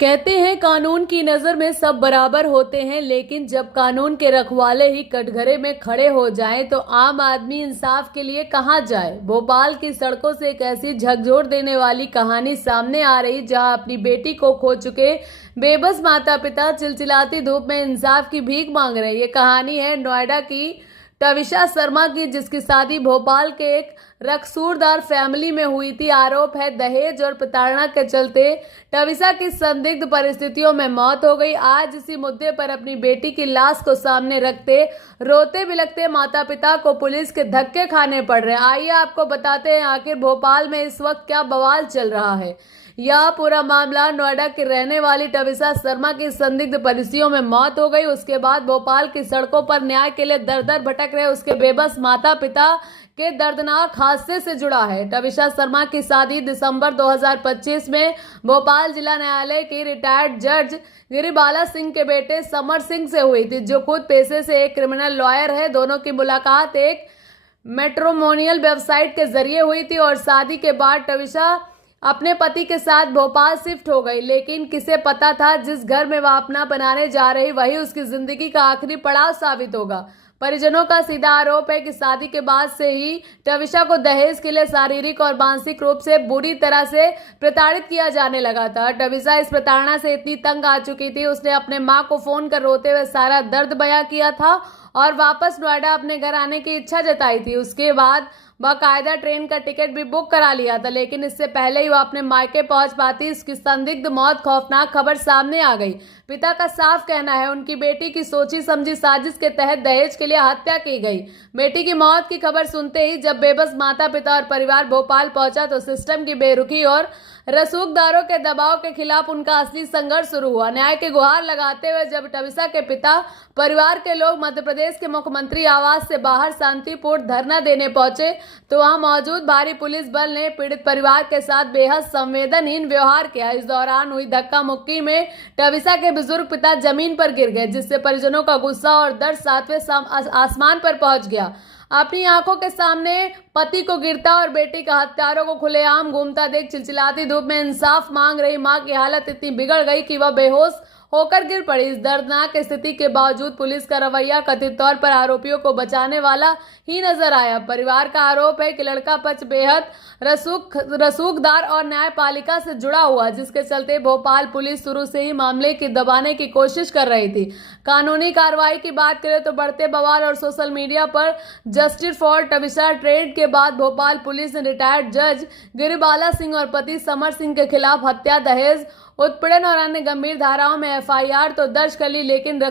कहते हैं कानून की नजर में सब बराबर होते हैं, लेकिन जब कानून के रखवाले ही कटघरे में खड़े हो जाएं तो आम आदमी इंसाफ के लिए कहां जाए। भोपाल की सड़कों से एक ऐसी झकझोर देने वाली कहानी सामने आ रही जहां अपनी बेटी को खो चुके बेबस माता पिता चिलचिलाती धूप में इंसाफ की भीख मांग रहे हैं। ये कहानी है नोएडा की टविशा शर्मा की, जिसकी शादी भोपाल के एक रकसूरदार फैमिली में हुई थी। आरोप है दहेज और प्रताड़ना के चलते टविशा की संदिग्ध परिस्थितियों में मौत हो गई। आज इसी मुद्दे पर अपनी बेटी की लाश को सामने रखते रोते बिलखते माता पिता को पुलिस के धक्के खाने पड़ रहे हैं। आइए आपको बताते हैं आखिर भोपाल में इस वक्त क्या बवाल चल रहा है। यह पूरा मामला नोएडा की रहने वाली टविशा शर्मा की संदिग्ध परिस्थितियों में मौत हो गई। उसके बाद भोपाल की सड़कों पर न्याय के लिए दर दर भटक रहे उसके बेबस माता पिता के दर्दनाक हादसे से जुड़ा है। टविशा शर्मा की शादी दिसंबर 2025 में भोपाल जिला न्यायालय के रिटायर्ड जज गिरिबाला सिंह के बेटे समर सिंह से हुई थी, जो खुद पेशे से एक क्रिमिनल लॉयर है। दोनों की मुलाकात एक मैट्रिमोनियल वेबसाइट के जरिए हुई थी और शादी के बाद टविशा अपने पति के साथ भोपाल शिफ्ट हो गई। लेकिन किसे पता था जिस घर में वह अपना बनाने जा रही वही उसकी जिंदगी का आखिरी पड़ाव साबित होगा। परिजनों का सीधा आरोप है कि शादी के बाद से ही टविशा को दहेज के लिए शारीरिक और मानसिक रूप से बुरी तरह से प्रताड़ित किया जाने लगा था। टविशा इस प्रताड़ना से इतनी तंग आ चुकी थी, उसने अपने मां को फोन कर रोते हुए सारा दर्द बयां किया था और वापस नोएडा अपने घर आने की इच्छा जताई थी। उसके बाद बाकायदा ट्रेन का टिकट भी बुक करा लिया था, लेकिन इससे पहले ही वह अपने मायके पहुंच पाती इसकी संदिग्ध मौत खौफनाक खबर सामने आ गई। पिता का साफ कहना है उनकी बेटी की सोची समझी साजिश के तहत दहेज के लिए हत्या की गई। बेटी की मौत की खबर सुनते ही जब बेबस माता पिता और परिवार भोपाल पहुंचा तो सिस्टम की बेरुखी और रसूखदारों के दबाव के खिलाफ उनका असली संघर्ष शुरू हुआ। न्याय की गुहार लगाते हुए जब टविशा के पिता परिवार के लोग मध्य प्रदेश के मुख्यमंत्री आवास से बाहर शांतिपूर्ण धरना देने पहुंचे तो वहां मौजूद भारी पुलिस बल ने पीड़ित परिवार के साथ बेहद संवेदनहीन व्यवहार किया। इस दौरान हुई धक्का मुक्की में टविशा के बुजुर्ग पिता जमीन पर गिर गए, जिससे परिजनों का गुस्सा और दर्द सातवें आसमान पर पहुंच गया। अपनी आंखों के सामने पति को गिरता और बेटी का हत्यारों को खुलेआम घूमता देख चिलचिलाती धूप में इंसाफ मांग रही मां की हालत इतनी बिगड़ गई कि वह बेहोश होकर गिर पड़ी। इस दर्दनाक स्थिति के बावजूद पुलिस का रवैया कथित तौर पर आरोपियों को बचाने वाला ही नजर आया। परिवार का आरोप है कि लड़का पक्ष बेहद रसूखदार और न्यायपालिका से जुड़ा हुआ, जिसके चलते भोपाल पुलिस शुरू से ही मामले की दबाने की कोशिश कर रही थी। कानूनी कार्रवाई की बात करें तो बढ़ते बवाल और सोशल मीडिया पर जस्टिस फॉर टविशा ट्रेंड के बाद भोपाल पुलिस ने रिटायर्ड जज गिरिबाला सिंह और पति समर सिंह के खिलाफ हत्या, दहेज, उत्पीड़न और अन्य गंभीर धाराओं में एफआईआर तो दर्ज कर ली, लेकिन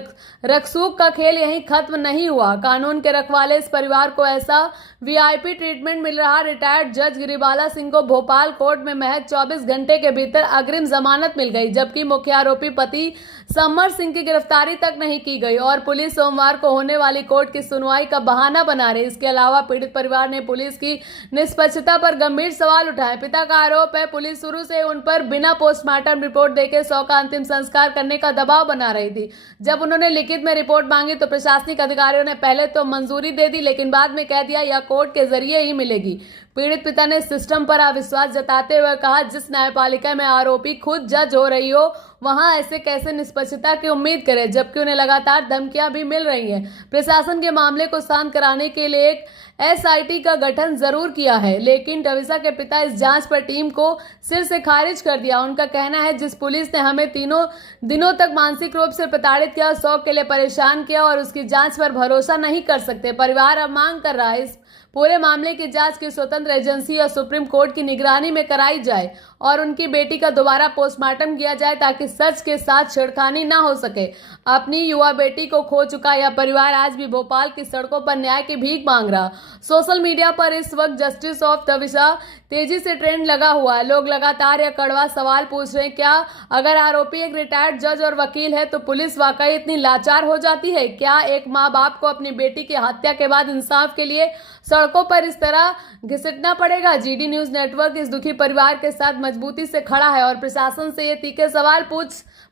रकसूख का खेल यहीं खत्म नहीं हुआ। कानून के रखवाले इस परिवार को ऐसा वीआईपी ट्रीटमेंट मिल रहा। रिटायर्ड जज गिरिबाला सिंह को भोपाल कोर्ट में महज 24 घंटे के भीतर अग्रिम जमानत मिल गई, जबकि मुख्य आरोपी पति समर सिंह की गिरफ्तारी तक नहीं की गई और पुलिस सोमवार को होने वाली कोर्ट की सुनवाई का बहाना बना रही। इसके अलावा पीड़ित परिवार ने पुलिस की निष्पक्षता पर गंभीर सवाल उठाए। पिता का आरोप है पुलिस शुरू से उन पर बिना पोस्टमार्टम रिपोर्ट देके 100 का अंतिम संस्कार करने का दबाव बना रही थी। जब उन्होंने लिखित में रिपोर्ट मांगी तो प्रशासनिक अधिकारियों ने पहले तो मंजूरी दे दी, लेकिन बाद में कह दिया यह कोर्ट के जरिए ही मिलेगी। पीड़ित पिता ने सिस्टम पर अविश्वास जताते हुए कहा, जिस न्यायपालिका में आरोपी खुद जज हो रही हो वहां ऐसे कैसे निष्पक्षता की उम्मीद करें, जबकि उन्हें लगातार धमकियां भी मिल रही हैं। प्रशासन के मामले को शांत कराने के लिए एक एसआईटी का गठन जरूर किया है, लेकिन टविशा के पिता इस जांच पर टीम को सिर से खारिज कर दिया। उनका कहना है जिस पुलिस ने हमें तीनों दिनों तक मानसिक रूप से प्रताड़ित किया, शौक के लिए परेशान किया और उसकी जांच पर भरोसा नहीं कर सकते। परिवार अब मांग कर रहा है इस पूरे मामले की जांच की स्वतंत्र एजेंसी या सुप्रीम कोर्ट की निगरानी में कराई जाए और उनकी बेटी का दोबारा पोस्टमार्टम किया जाए ताकि सच के साथ छेड़खानी ना हो सके। अपनी युवा बेटी को खो चुका यह परिवार आज भी भोपाल की सड़कों पर न्याय की भीख मांग रहा। सोशल मीडिया पर इस वक्त जस्टिस ऑफ टविशा तेजी से ट्रेंड लगा हुआ है। लोग लगातार यह कड़वा सवाल पूछ रहे हैं, क्या अगर आरोपी एक रिटायर्ड जज और वकील है तो पुलिस वाकई इतनी लाचार हो जाती है? क्या एक माँ बाप को अपनी बेटी की हत्या के बाद इंसाफ के लिए सड़कों पर इस तरह घिसटना पड़ेगा? जीडी न्यूज नेटवर्क इस दुखी परिवार के साथ मजबूती से खड़ा है और प्रशासन से ये तीखे सवाल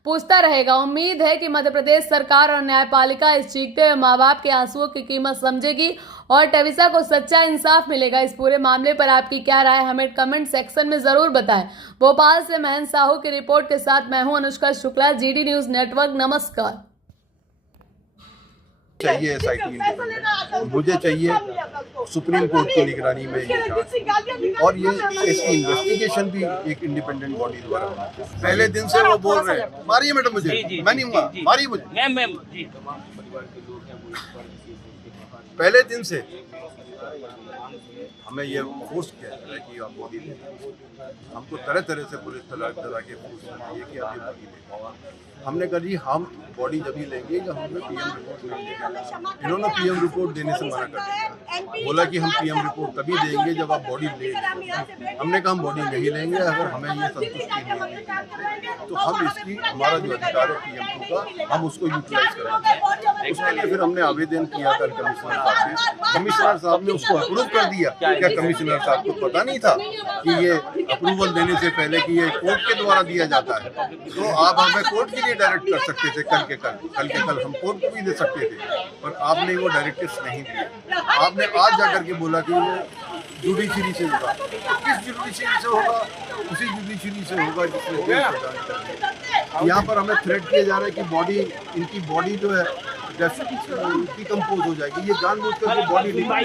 पूछता रहेगा। उम्मीद है कि मध्य प्रदेश सरकार और न्यायपालिका इस चीखते हुए माँ बाप के आंसुओं की कीमत समझेगी और टविसा को सच्चा इंसाफ मिलेगा। इस पूरे मामले पर आपकी क्या राय, हमें कमेंट सेक्शन में जरूर बताएं। भोपाल से महेंद्र साहू की रिपोर्ट के साथ मैं हूं Anushka Shukla, GD news network. नमस्कार। चाहिए एसआईटी, मुझे चाहिए सुप्रीम कोर्ट की निगरानी में ये जांच, और ये इसकी इन्वेस्टिगेशन भी एक इंडिपेंडेंट बॉडी द्वारा होना चाहिए। पहले दिन से वो बोल रहे हैं मारिए मैडम मुझे, मैं नहीं मारिए मुझे, पहले दिन से हमें ये फोर्स किया जा रहा है कि आप बॉडी लें। हमको तरह तरह से पुलिस तरह के फोर्स किए कि आप ये बॉडी लें। हमने कहा जी हम बॉडी जब ही लेंगे जब हमें पीएम रिपोर्ट मिलेगी। इन्होंने पीएम रिपोर्ट देने से मना कर दिया, बोला कि हम पीएम रिपोर्ट तभी देंगे जब आप बॉडी लेंगे। हमने कहा हम बॉडी नहीं लेंगे अगर हमें ये संतुष्टि नहीं मिलेगी, तो हम इसकी हमारा जो अधिकार है पीएम का हम उसको यूटिलाइज करेंगे। उसके लिए फिर हमने आवेदन किया कल कमिश्नर साहब से, कमिश्नर साहब ने उसको अप्रूव कर दिया। क्या कमिश्नर साहब को पता नहीं था कि ये अप्रूवल देने से पहले कि ये कोर्ट के द्वारा दिया जाता है? तो आप हमें कोर्ट के लिए डायरेक्ट कर सकते थे, कल के कल हम कोर्ट को भी दे सकते थे, पर आपने वो डायरेक्टिव्स नहीं दिए। आपने आज जाकर के बोला कि वो जुडिशरी से होगा। किस जुडिशरी से होगा? उसी जुडिशरी से होगा जिसमें यहाँ पर हमें थ्रेट किया जा रहा है कि बॉडी, इनकी बॉडी जो है डिकम्पोज हो जाएगी। ये जानबूझकर बॉडी